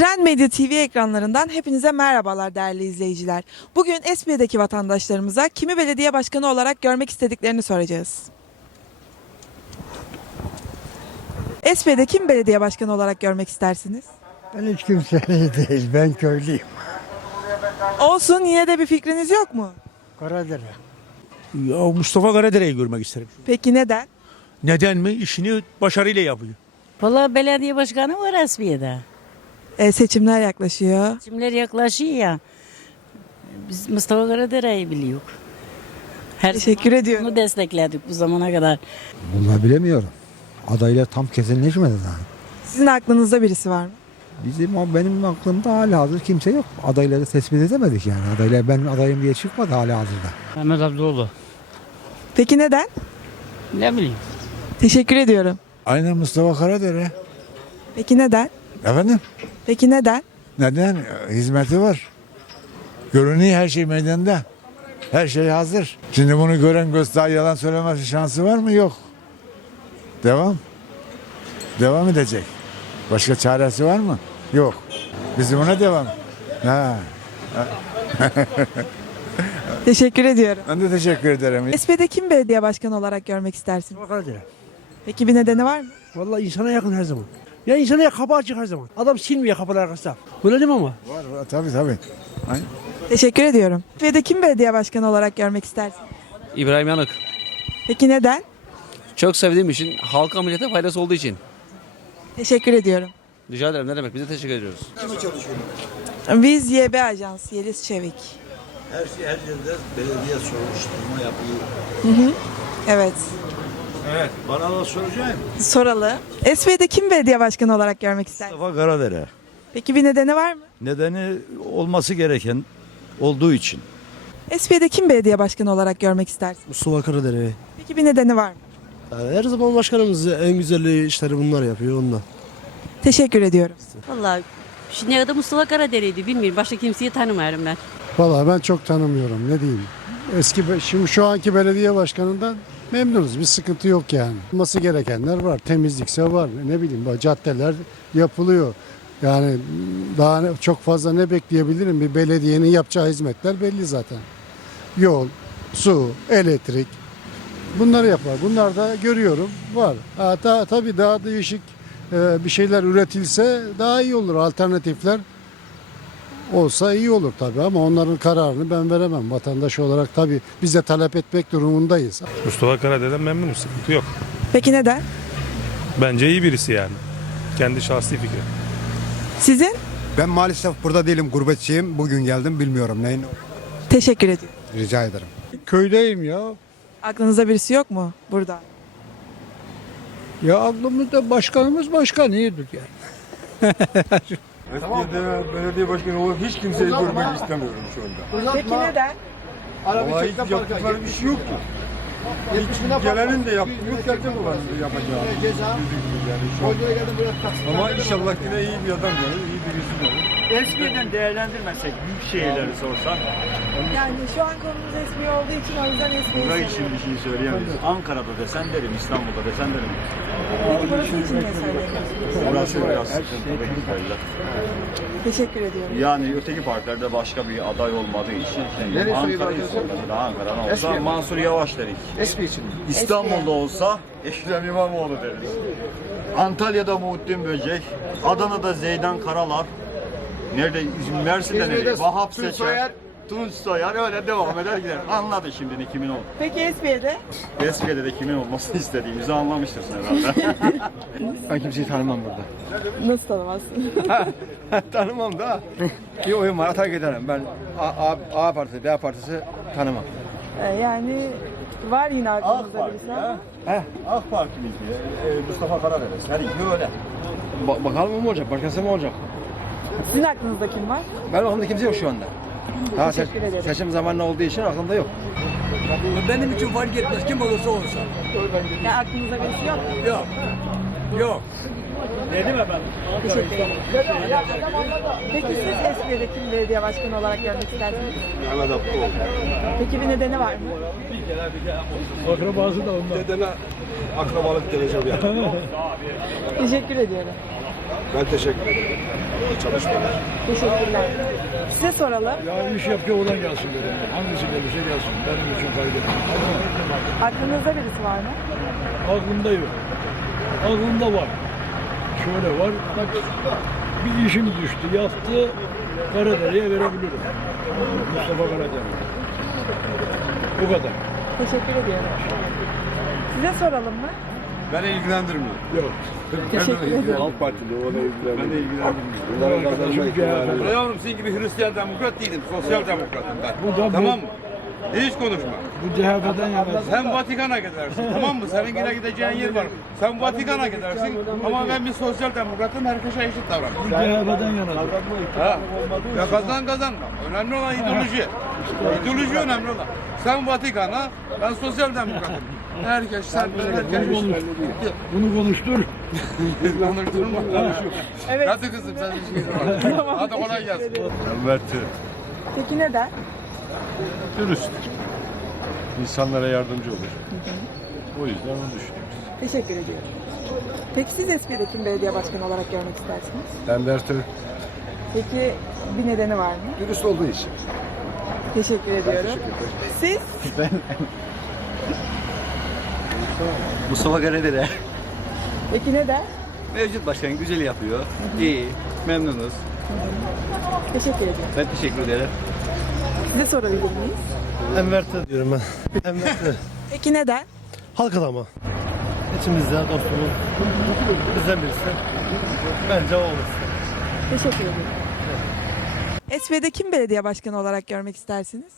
Trend Medya TV ekranlarından hepinize merhabalar değerli izleyiciler. Bugün Esmiye'deki vatandaşlarımıza kimi belediye başkanı olarak görmek istediklerini soracağız. Esmiye'de kim belediye başkanı olarak görmek istersiniz? Ben hiç kimseyi değil, ben köylüyüm. Olsun yine de bir fikriniz yok mu? Karadere. Ya Mustafa Karadere'yi görmek isterim. Peki neden? Neden mi? İşini başarıyla yapıyor. Valla belediye başkanı var Esmiye'de. E, seçimler yaklaşıyor. Seçimler yaklaşıyor ya. Biz Mustafa Karadere'yi biliyoruz. Her Teşekkür ediyorum. Onu destekledik bu zamana kadar. Vallahi bilemiyorum. Adaylar tam kesinleşmedi daha. Sizin aklınızda birisi var mı? Bizim o benim aklımda hala hazır kimse yok. Adayları tespit edemedik yani. Adaylar ben adayım diye çıkmadı hala hazırda. Mehmet Abdioğlu. Peki neden? Ne bileyim. Teşekkür ediyorum. Aynen Mustafa Karadere. Peki neden? Efendim? Peki neden? Neden? Hizmeti var. Görünüyor her şey meydanda. Her şey hazır. Şimdi bunu gören göz daha yalan söylemesi şansı var mı? Yok. Devam. Devam edecek. Başka çaresi var mı? Yok. Bizim ona devam. Ha. Teşekkür ediyorum. Ben de teşekkür ederim. Esmiye'de kim belediye başkanı olarak görmek istersiniz? Karadere. Peki bir nedeni var mı? Vallahi insana yakın her zaman. Ya insana yakın kapı açık her zaman. Adam silmiyor kapılar arkasında. Öyle değil mi ama? Var, var. Tabii tabii. Aynen. Teşekkür ediyorum. Esmiye'de kim belediye başkanı olarak görmek istersiniz? İbrahim Yanık. Peki neden? Çok sevdiğim için, halka millete faydası olduğu için. Teşekkür ediyorum. Rica ederim ne demek. Biz de teşekkür ediyoruz. Biz YB Ajans, Yeliz Çevik. Her, şey, her yerde belediye soruşturma yapıyor. Evet. Evet. Bana da soracağım. Soralı. Esmiye'de kim belediye başkanı olarak görmek istersiniz? Mustafa Karadere. Peki bir nedeni var mı? Nedeni olması gereken olduğu için. Esmiye'de kim belediye başkanı olarak görmek istersiniz? Mustafa Karadere. Peki bir nedeni var mı? her zaman başkanımız en güzel işleri bunlar yapıyor ondan. Teşekkür ediyorum. Valla şimdiye kadar Mustafa Karadere'ydi bilmiyorum. Başka kimseyi tanımıyorum ben. Vallahi ben çok tanımıyorum ne diyeyim. Eski şimdi şu anki belediye başkanından memnunuz. Bir sıkıntı yok yani. Olması gerekenler var. Temizlikse var. Ne bileyim caddeler yapılıyor. Yani daha çok fazla ne bekleyebilirim? Bir belediyenin yapacağı hizmetler belli zaten. Yol, su, elektrik bunları yapar. Bunlar da görüyorum var. Ha, ta, tabii daha değişik e, bir şeyler üretilse daha iyi olur. Alternatifler olsa iyi olur tabii ama onların kararını ben veremem. Vatandaş olarak tabii biz de talep etmek durumundayız. Mustafa Karadere'den memnunum. Sıkıntı yok. Peki neden? Bence iyi birisi yani. Kendi şahsi fikri. Sizin? Ben maalesef burada değilim gurbetçiyim. Bugün geldim bilmiyorum neyin. Teşekkür ediyorum. Rica ederim. Köydeyim ya. Aklınızda birisi yok mu burada? Ya aklımızda başkanımız başkan iyidir yani. Eskiden belediye başkanı olup hiç kimseyi görmek istemiyorum şu anda. Peki neden? Vallahi hiç yaptıkları bir şey yok ki. Hiç gelenin de yaptığı yok, gelecek olanın da yapacağı. Yani. Ama inşallah yine iyi bir adam gelir, Eskiden değerlendirmesek büyük şehirleri sorsan. Yani şu an konumuz Esmiye olduğu için o yüzden Esmiye'yi seviyorum. için bir şey söyleyemeyiz. Ankara'da desen derim, İstanbul'da desen derim. Burası için ne söylemiyorsunuz? Burası biraz sıkıntılı hikayeler. Teşekkür ediyorum. Yani öteki partilerde başka bir aday olmadığı için şimdi Ankara'yı mesela Ankara'dan olsa Mansur Yavaş derik. Eski için. İstanbul'da olsa Ekrem İmamoğlu deriz. Antalya'da Muhittin Böcek, Adana'da Zeydan Karalar, nerede Mersin'de nereye? Vahap Seçer, Tunç Soyer öyle devam eder gider. Anladı şimdi kimin ol. Peki Esmiye'de? Eskiye'de de kimin olmasını istediğimizi anlamıştırsın herhalde. Ben kimseyi tanımam burada. Nasıl tanımazsın? tanımam da. Bir oyun var atak ederim. Ben A, A, A partisi, B partisi tanımam. Ee, yani var yine aklınızda birisi ama. Heh, AK Parti miydi? Ee, Mustafa Karadeniz. Her iki öyle. Ba- bakalım mı olacak? Başkası mı olacak? Sizin aklınızda kim var? Ben aklımda kimse yok şu anda. Daha se- Teşekkür ederim. seçim zamanı olduğu için aklımda yok. Benim için fark etmez kim olursa olsun. Ya aklınızda birisi yok mu? Yok. Yok. Teşekkür ederim. Peki siz Esmiye'de kim belediye başkanı olarak görmek istersiniz? Peki bir nedeni var mı? Dedene akrabalık geleceğim ya. Teşekkür ediyorum. Ben teşekkür ederim. İyi çalışmalar. Teşekkürler. Size soralım. Ya iş yapacak olan gelsin böyle. Hangisi gelirse gelsin. Benim için fayda. Aklınızda birisi var mı? Aklımda yok. Aklımda var. Şöyle var. Bak bir işim düştü. Yaptı. Karadere'ye verebilirim. Mustafa Karadere. Bu kadar. Teşekkür ediyorum. Size soralım mı? Beni ilgilendirmiyor. Yok. Teşekkür ederim. Halk Partili ona ilgilendirmiyor. Beni ilgilendirmiyor. Bunlara kazanma ihtimali yok. Yavrum senin gibi Hristiyan demokrat değilim. Sosyal demokratım ben. Bu da Tamam mı? Hiç konuşma. Bu CHP'den yana. Sen Vatikan'a gidersin tamam mı? Senin yine gideceğin yer var. Sen Vatikan'a gidersin ama ben bir sosyal demokratım herkese eşit davran. Bu CHP'den yana. Ha. Ya kazan kazanma. Önemli olan ideoloji. İdeoloji önemli olan. Sen Vatikan'a, ben sosyal demokratım. Herkes sen herkes. Bunu konuştur. Konuşturma. Evet. Hadi kızım sen bir şey var. Hadi kolay gelsin. Enverti. Peki neden? Dürüst. İnsanlara yardımcı olur. O yüzden onu düşünüyoruz. Teşekkür ediyorum. Peki siz Espi'de kim belediye başkanı olarak görmek istersiniz? Enverti. Peki bir nedeni var mı? Dürüst olduğu için. Teşekkür ediyorum. Siz? Mustafa Karadere. Peki neden? Mevcut başkan güzel yapıyor. İyi. Memnunuz. Teşekkür ediyorum. Ben teşekkür ederim. Size sorabilir miyiz? Enverti diyorum ben. Enverti. Peki neden? Halk adamı. İçimizde dostumuz. Bizden birisi. Bence o olur. Teşekkür ederim. Espi'de kim belediye başkanı olarak görmek istersiniz?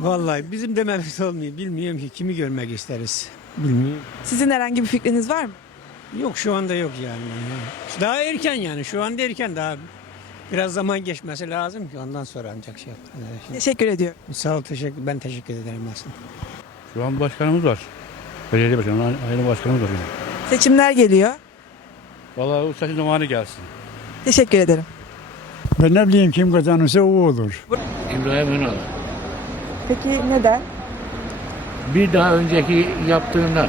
Vallahi bizim dememiz olmuyor. Bilmiyorum ki kimi görmek isteriz. Bilmiyorum. Sizin herhangi bir fikriniz var mı? Yok şu anda yok yani. Daha erken yani. Şu anda erken daha biraz zaman geçmesi lazım ki ondan sonra ancak şey. Teşekkür ediyorum. Sağ ol teşekkür ben teşekkür ederim aslında. Şu an başkanımız var. Belediye başkanı, aynı başkanımız var. Seçimler geliyor. Vallahi o seçim zamanı gelsin. Teşekkür ederim. Ben ne bileyim kim kazanırsa o olur. İbrahim Ünal. Peki neden? Bir daha önceki yaptığından.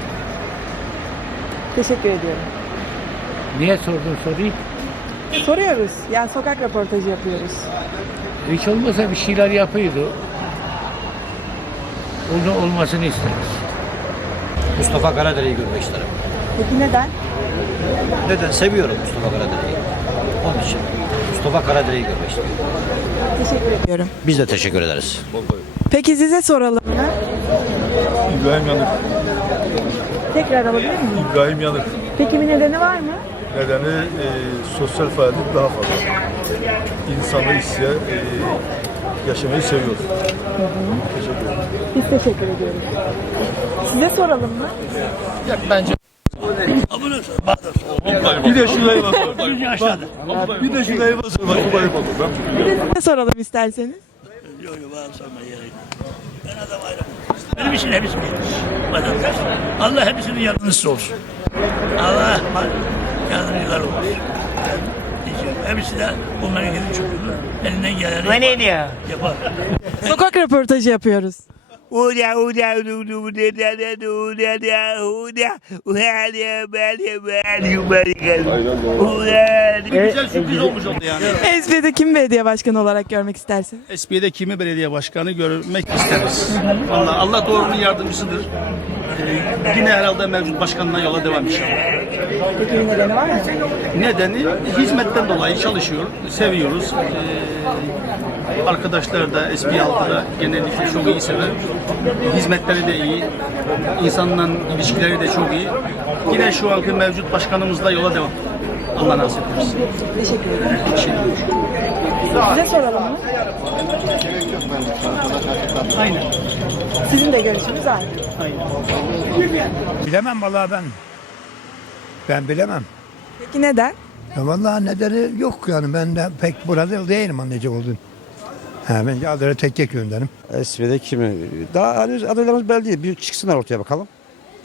Teşekkür ediyorum. Niye sordun soruyu? Soruyoruz. Yani sokak röportajı yapıyoruz. Hiç olmasa bir şeyler yapıyordu. Onun olmasını isteriz. Mustafa Karadere'yi görmek isterim. Peki neden? Neden? Seviyorum Mustafa Karadere'yi. Onun için Mustafa Karadere'yi görmek istiyorum. Teşekkür ediyorum. Biz de teşekkür ederiz. Peki size soralım mı? İbrahim Yanık. Tekrar alabilir miyim? İbrahim Yanık. Peki bir nedeni var mı? Nedeni e, sosyal faaliyet daha fazla. İnsanı hisseye e, yaşamayı seviyoruz. Teşekkür ederim. Biz teşekkür ediyoruz. Size soralım mı? Bir de şuraya bak. Dünya aşağıda. Bir de şu dayıma sor. Bak bu dayı Ne soralım isterseniz? Yok yok bana sorma gerek. yok. Ben adam ayrım. Benim için hepsi bir. Vatandaş Allah hepsinin yardımcısı olsun. Allah yardımcılar olsun. Hepsi de bu memleketin çocuğunu elinden geleni yapar. Sokak röportajı yapıyoruz. Uda uda uda uda uda uda uda uda uda Güzel sürpriz olmuş oldu yani. Espi'de kim belediye başkanı olarak görmek istersiniz? SP'de kimi belediye başkanı görmek isteriz. Allah, Allah doğrunun yardımcısıdır. Ee, yine herhalde mevcut başkanına yola devam inşallah. Peki nedeni var mı? Nedeni hizmetten dolayı çalışıyor, seviyoruz. Ee, arkadaşlar da SP halkı da genellikle çok iyi sever. Hizmetleri de iyi, insanla ilişkileri de çok iyi. Yine şu anki mevcut başkanımızla yola devam. Allah nasip etsin. Teşekkür ederim. Size soralım mı? Aynen. Sizin de görüşünüz aynı. Bilemem vallahi ben. Ben bilemem. Peki neden? Ya vallahi nedeni yok yani ben de pek burada değilim anlayacak oldun. Ha, bence Adana tek tek gönderim. SV'de kimi? Daha henüz adaylarımız belli değil. Bir çıksınlar ortaya bakalım.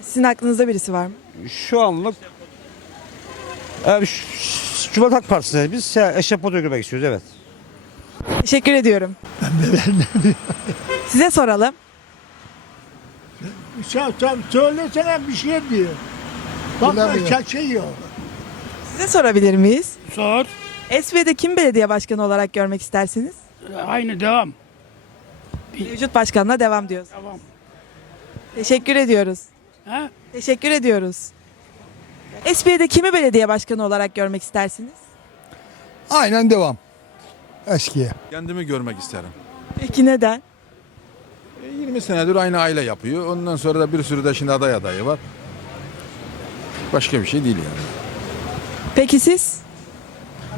Sizin aklınızda birisi var mı? Şu anlık e, şu- Cumhuriyet Halk Partisi'ne biz Eşref görmek istiyoruz evet. Teşekkür ediyorum. Size soralım. Sen, sen söylesene bir şey diyor. Bak şey yok. Size sorabilir miyiz? Sor. SB'de kim belediye başkanı olarak görmek istersiniz? Aynı devam. Mevcut başkanla devam diyoruz. Tamam. Teşekkür ediyoruz. Ha? Teşekkür ediyoruz. SB'de kimi belediye başkanı olarak görmek istersiniz? Aynen devam. Eskiye. Kendimi görmek isterim. Peki neden? 20 senedir aynı aile yapıyor. Ondan sonra da bir sürü de şimdi aday adayı var. Başka bir şey değil yani. Peki siz?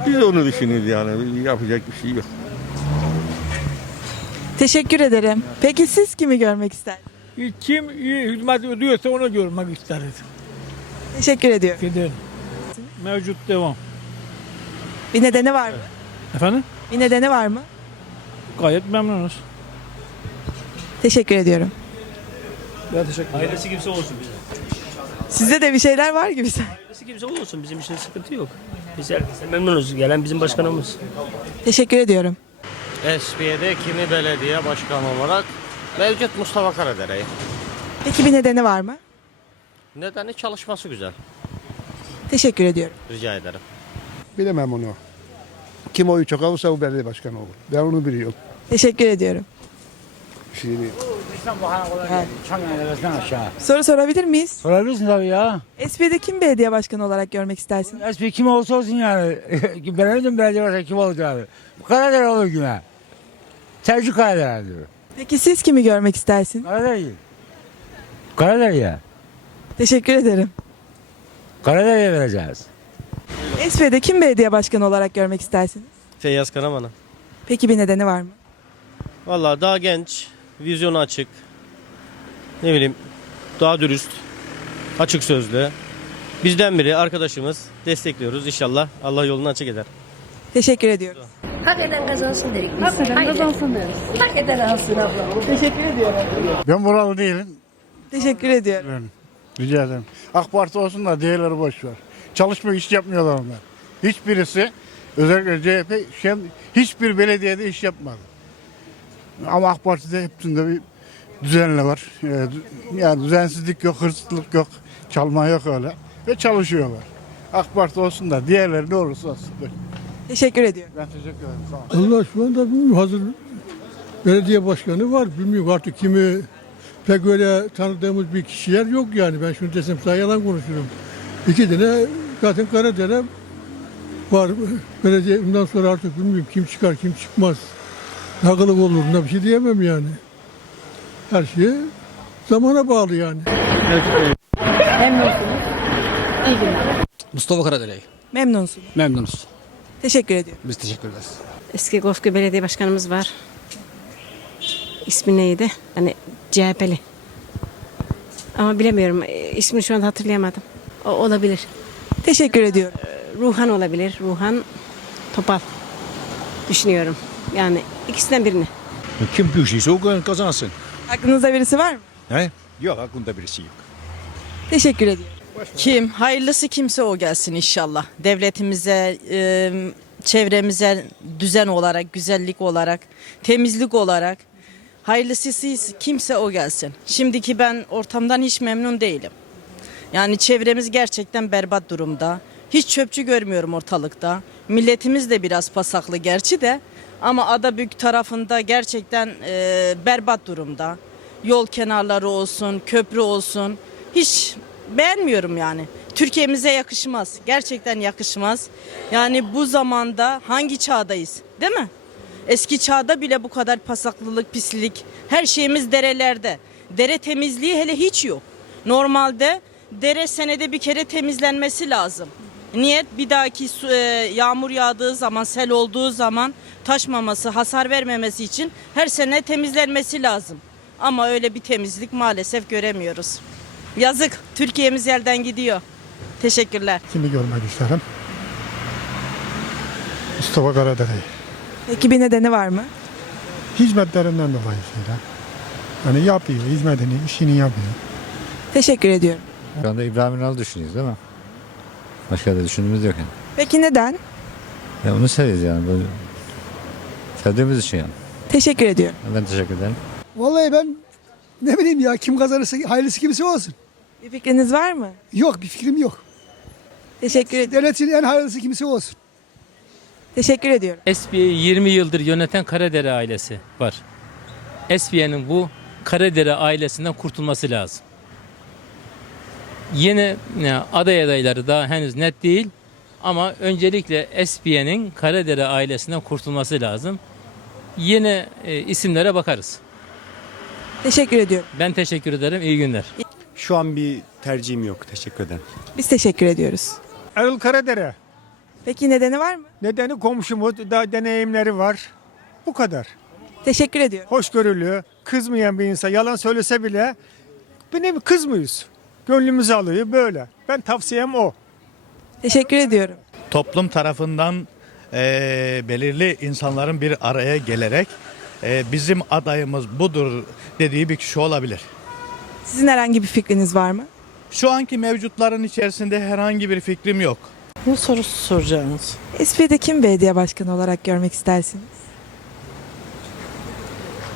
Biz onu düşünüyoruz yani. Yapacak bir şey yok. Teşekkür ederim. Peki siz kimi görmek isterdiniz? Kim iyi hizmet ediyorsa onu görmek isteriz. Teşekkür ediyorum. Gidelim. Mevcut devam. Bir nedeni var mı? Efendim? Bir nedeni var mı? Gayet memnunuz. Teşekkür ediyorum. Ben teşekkür ederim. Ailesi kimse olsun bize. Sizde de bir şeyler var gibi sanki. Ailesi kimse olsun bizim için sıkıntı yok. Biz herkese memnunuz. Gelen bizim başkanımız. Teşekkür ediyorum. SB'de kimi belediye başkanı olarak mevcut Mustafa Karadere'yi. Peki bir nedeni var mı? Nedeni çalışması güzel. Teşekkür ediyorum. Rica ederim. Bilemem onu. Kim oyu çok alırsa o belediye başkanı olur. Ben onu biliyorum. Teşekkür ediyorum. Bir şey değil. Soru sorabilir miyiz? Sorabilirsin tabii ya. SB'de kim belediye başkanı olarak görmek istersiniz? Espri kim olursa olsun yani. Benim belediye başkanı kim olacak? Karadere olur yine. Selçuk Karadere diyor. Peki siz kimi görmek istersiniz? Karadere. Karadere ya. Teşekkür ederim. Karadere'ye vereceğiz. SB'de kim belediye başkanı olarak görmek istersiniz? Feyyaz Karaman'a. Peki bir nedeni var mı? Valla daha genç, vizyonu açık. Ne bileyim, daha dürüst, açık sözlü. Bizden biri arkadaşımız destekliyoruz inşallah. Allah yolunu açık eder. Teşekkür ediyorum. Hak eden kazansın dedik biz. Hak eden kazansın deriz. Hak eden alsın abla. Teşekkür ediyorum. Ben buralı değilim. Teşekkür ediyorum. Rica ederim. AK Parti olsun da diğerleri boş ver. Çalışma iş yapmıyorlar onlar. Hiçbirisi özellikle CHP şey, hiçbir belediyede iş yapmadı. Ama AK Parti'de hepsinde bir düzenli var. Ee, Yani düzensizlik yok, hırsızlık yok, çalma yok öyle. Ve çalışıyorlar. AK Parti olsun da diğerleri ne olursa olsun. Teşekkür ediyorum. Ben teşekkür ederim. Sağ olun. Allah şu anda bilmiyorum hazır belediye başkanı var. Bilmiyorum artık kimi pek öyle tanıdığımız bir kişiler yok yani. Ben şunu desem sana yalan konuşurum. İki tane zaten Karadere var. Belediye bundan sonra artık bilmiyorum kim çıkar kim çıkmaz. Ne kılık olur ne bir şey diyemem yani. Her şey zamana bağlı yani. Mustafa Karadere. Memnunsunuz. Memnunuz. Teşekkür ediyorum. Biz teşekkür ederiz. Eski Gofke Belediye Başkanımız var. İsmi neydi? Hani CHP'li. Ama bilemiyorum. E, İsmini şu an hatırlayamadım. O olabilir. Teşekkür ediyorum. Ruhan olabilir. Ruhan Topal. Düşünüyorum. Yani ikisinden birini. Kim büyükse o kazansın. Aklınızda birisi var mı? He? Yok aklımda birisi yok. Teşekkür ediyorum. Kim? Hayırlısı kimse o gelsin inşallah. Devletimize, e, çevremize düzen olarak, güzellik olarak, temizlik olarak. Hayırlısı kimse o gelsin. Şimdiki ben ortamdan hiç memnun değilim. Yani çevremiz gerçekten berbat durumda. Hiç çöpçü görmüyorum ortalıkta. Milletimiz de biraz pasaklı gerçi de. Ama Adabük tarafında gerçekten e, berbat durumda. Yol kenarları olsun, köprü olsun. Hiç beğenmiyorum yani. Türkiye'mize yakışmaz. Gerçekten yakışmaz. Yani bu zamanda hangi çağdayız? Değil mi? Eski çağda bile bu kadar pasaklılık, pislik, her şeyimiz derelerde. Dere temizliği hele hiç yok. Normalde dere senede bir kere temizlenmesi lazım. Niyet bir dahaki su- e, yağmur yağdığı zaman, sel olduğu zaman taşmaması, hasar vermemesi için her sene temizlenmesi lazım. Ama öyle bir temizlik maalesef göremiyoruz. Yazık, Türkiye'miz yerden gidiyor. Teşekkürler. Kimi görmek isterim? Mustafa Karadere'yi. Peki bir nedeni var mı? Hizmetlerinden dolayısıyla. Hani yapıyor, hizmetini, işini yapıyor. Teşekkür ediyorum. Şu anda İbrahim Ünal'ı düşünüyoruz değil mi? Başka da düşündüğümüz yok yani. Peki neden? Ya onu seviyoruz yani. Böyle sevdiğimiz için yani. Teşekkür ediyorum. Ben teşekkür ederim. Vallahi ben ne bileyim ya kim kazanırsa hayırlısı kimse olsun. Bir fikriniz var mı? Yok bir fikrim yok. Teşekkür ediyorum. Devletin en hayırlısı kimse olsun. Teşekkür ediyorum. SB'yi 20 yıldır yöneten Karadere ailesi var. SB'nin bu Karadere ailesinden kurtulması lazım. Yeni e, aday adayları daha henüz net değil ama öncelikle SB'nin Karadere ailesinden kurtulması lazım. Yeni e, isimlere bakarız. Teşekkür ediyorum. Ben teşekkür ederim. İyi günler. Şu an bir tercihim yok. Teşekkür ederim. Biz teşekkür ediyoruz. Erol Karadere. Peki nedeni var mı? Nedeni komşumuz, da deneyimleri var. Bu kadar. Teşekkür ediyorum. Hoşgörülü, kızmayan bir insan. Yalan söylese bile benim kızmıyoruz. Gönlümüzü alıyor böyle. Ben tavsiyem o. Teşekkür ediyorum. Toplum tarafından eee, belirli insanların bir araya gelerek eee, bizim adayımız budur dediği bir kişi olabilir. Sizin herhangi bir fikriniz var mı? Şu anki mevcutların içerisinde herhangi bir fikrim yok. Ne sorusu soracaksınız? SP'de kim belediye başkanı olarak görmek istersiniz?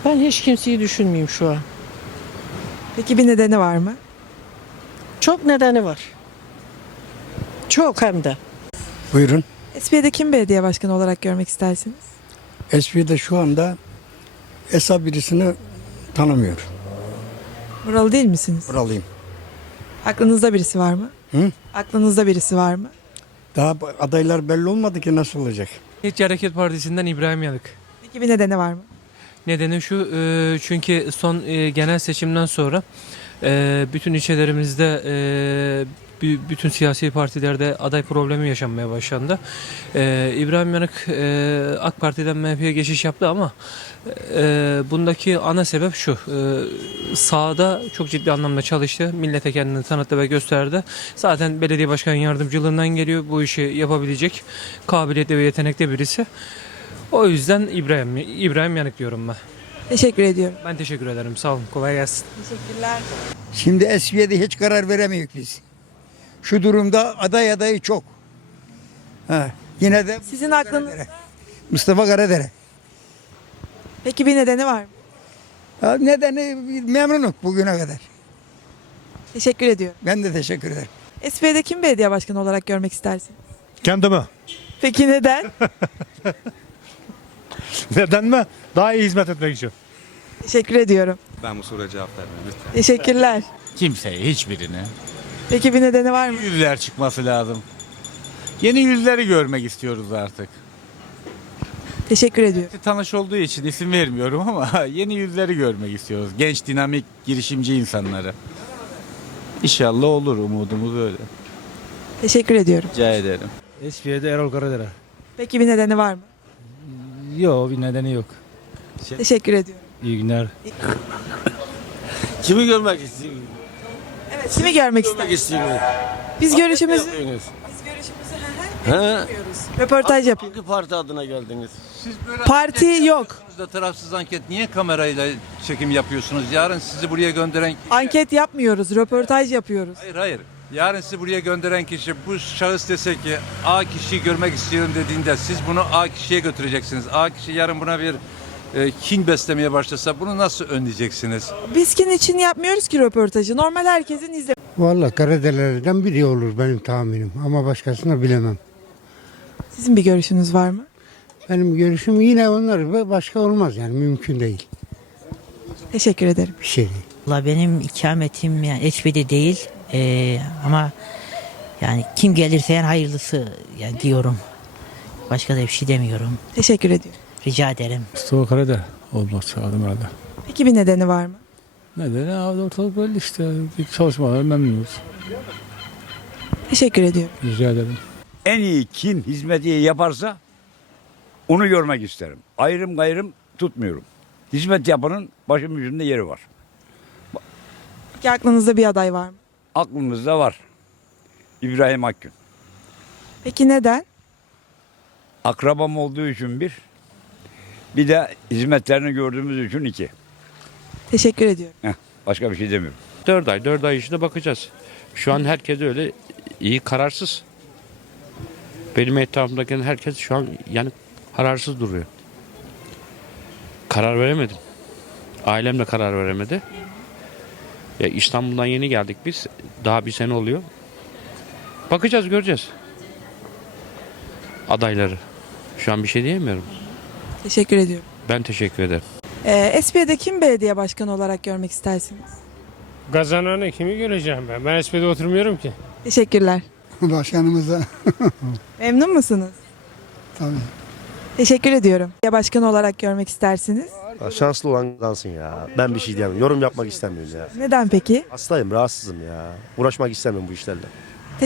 Ben hiç kimseyi düşünmeyeyim şu an. Peki bir nedeni var mı? Çok nedeni var. Çok hem de. Buyurun. SP'de kim belediye başkanı olarak görmek istersiniz? SP'de şu anda hesap birisini tanımıyor. Buralı değil misiniz? Buralıyım. Aklınızda birisi var mı? Hı? Aklınızda birisi var mı? Daha adaylar belli olmadı ki nasıl olacak. Milliyetçi Hareket Partisi'nden İbrahim Yanık. Peki bir nedeni var mı? Nedeni şu e, çünkü son e, genel seçimden sonra e, bütün ilçelerimizde e, bü- bütün siyasi partilerde aday problemi yaşanmaya başlandı. E, İbrahim Yanık e, AK Parti'den MHP'ye geçiş yaptı ama e, bundaki ana sebep şu. E, sahada çok ciddi anlamda çalıştı. Millete kendini tanıttı ve gösterdi. Zaten belediye başkan yardımcılığından geliyor. Bu işi yapabilecek kabiliyetli ve yetenekli birisi. O yüzden İbrahim İbrahim Yanık diyorum ben. Teşekkür ediyorum. Ben teşekkür ederim. Sağ olun. Kolay gelsin. Teşekkürler. Şimdi Esviye'de hiç karar veremiyoruz biz. Şu durumda aday adayı çok. Ha, yine de Sizin aklınız... Mustafa Karadere. Peki bir nedeni var mı? Ha, nedeni memnunum bugüne kadar. Teşekkür ediyorum. Ben de teşekkür ederim. SP'de kim belediye başkanı olarak görmek istersiniz? Kendimi. Peki neden? Neden mi? Daha iyi hizmet etmek için. Teşekkür ediyorum. Ben bu soruya cevap vermem lütfen. Teşekkürler. Kimseye, hiçbirine. Peki bir nedeni var mı? Yüzler çıkması lazım. Yeni yüzleri görmek istiyoruz artık. Teşekkür ediyorum. Tanış olduğu için isim vermiyorum ama yeni yüzleri görmek istiyoruz. Genç, dinamik, girişimci insanları. İnşallah olur umudumuz öyle. Teşekkür ediyorum. Rica ederim. Espiye'de Erol Karadere. Peki bir nedeni var mı? Yok bir nedeni yok. Teşekkür ediyorum. İyi günler. Kimi görmek istiyorsun? Evet, kimi görmek ister? istiyorsun? Biz görüşümüzü, biz yapıyorsunuz? görüşümüzü He? yapıyoruz. Röportaj yapıyoruz. Hangi parti adına geldiniz? Parti yok. Tarafsız anket niye kamerayla çekim yapıyorsunuz? Yarın sizi buraya gönderen Anket yapmıyoruz, röportaj yapıyoruz. Hayır hayır. Yarın sizi buraya gönderen kişi bu şahıs dese ki A kişiyi görmek istiyorum dediğinde siz bunu A kişiye götüreceksiniz. A kişi yarın buna bir e, kin beslemeye başlasa bunu nasıl önleyeceksiniz? Biz kim için yapmıyoruz ki röportajı? Normal herkesin izle. Vallahi Karadere'den biri olur benim tahminim ama başkasını bilemem. Sizin bir görüşünüz var mı? Benim görüşüm yine onlar ve başka olmaz yani mümkün değil. Teşekkür ederim. Bir şey değil. Valla benim ikametim yani hiçbiri değil Ee, ama yani kim gelirse en hayırlısı yani diyorum. Başka da bir şey demiyorum. Teşekkür ediyorum. Rica ederim. Mustafa Karadere olması lazım herhalde. Peki bir nedeni var mı? Nedeni abi ortalık belli işte. Çalışmalar memnunuz. Teşekkür ediyorum. Rica ederim. En iyi kim hizmeti yaparsa onu görmek isterim. Ayrım gayrım tutmuyorum. Hizmet yapanın başım yüzünde yeri var. Peki aklınızda bir aday var mı? Aklımızda var. İbrahim Akgün. Peki neden? Akrabam olduğu için bir. Bir de hizmetlerini gördüğümüz için iki. Teşekkür ediyorum. Heh, başka bir şey demiyorum. 4 ay 4 ay içinde bakacağız. Şu an herkes öyle iyi kararsız. Benim etrafımdaki herkes şu an yani kararsız duruyor. Karar veremedim. Ailem de karar veremedi. Ya İstanbul'dan yeni geldik biz. Daha bir sene oluyor. Bakacağız göreceğiz. adayları. Şu an bir şey diyemiyorum. Teşekkür ediyorum. Ben teşekkür ederim. Ee, Espiye'de kim belediye başkanı olarak görmek istersiniz? Kazananı kimi göreceğim ben? Ben SP'de oturmuyorum ki. Teşekkürler. Başkanımıza Memnun musunuz? tabii. Teşekkür ediyorum. Belediye başkanı olarak görmek istersiniz. Şanslı olan kazansın ya. Ben bir şey diyemem. Yorum yapmak istemiyorum ya. Neden peki? Hastayım, rahatsızım ya. Uğraşmak istemiyorum bu işlerle.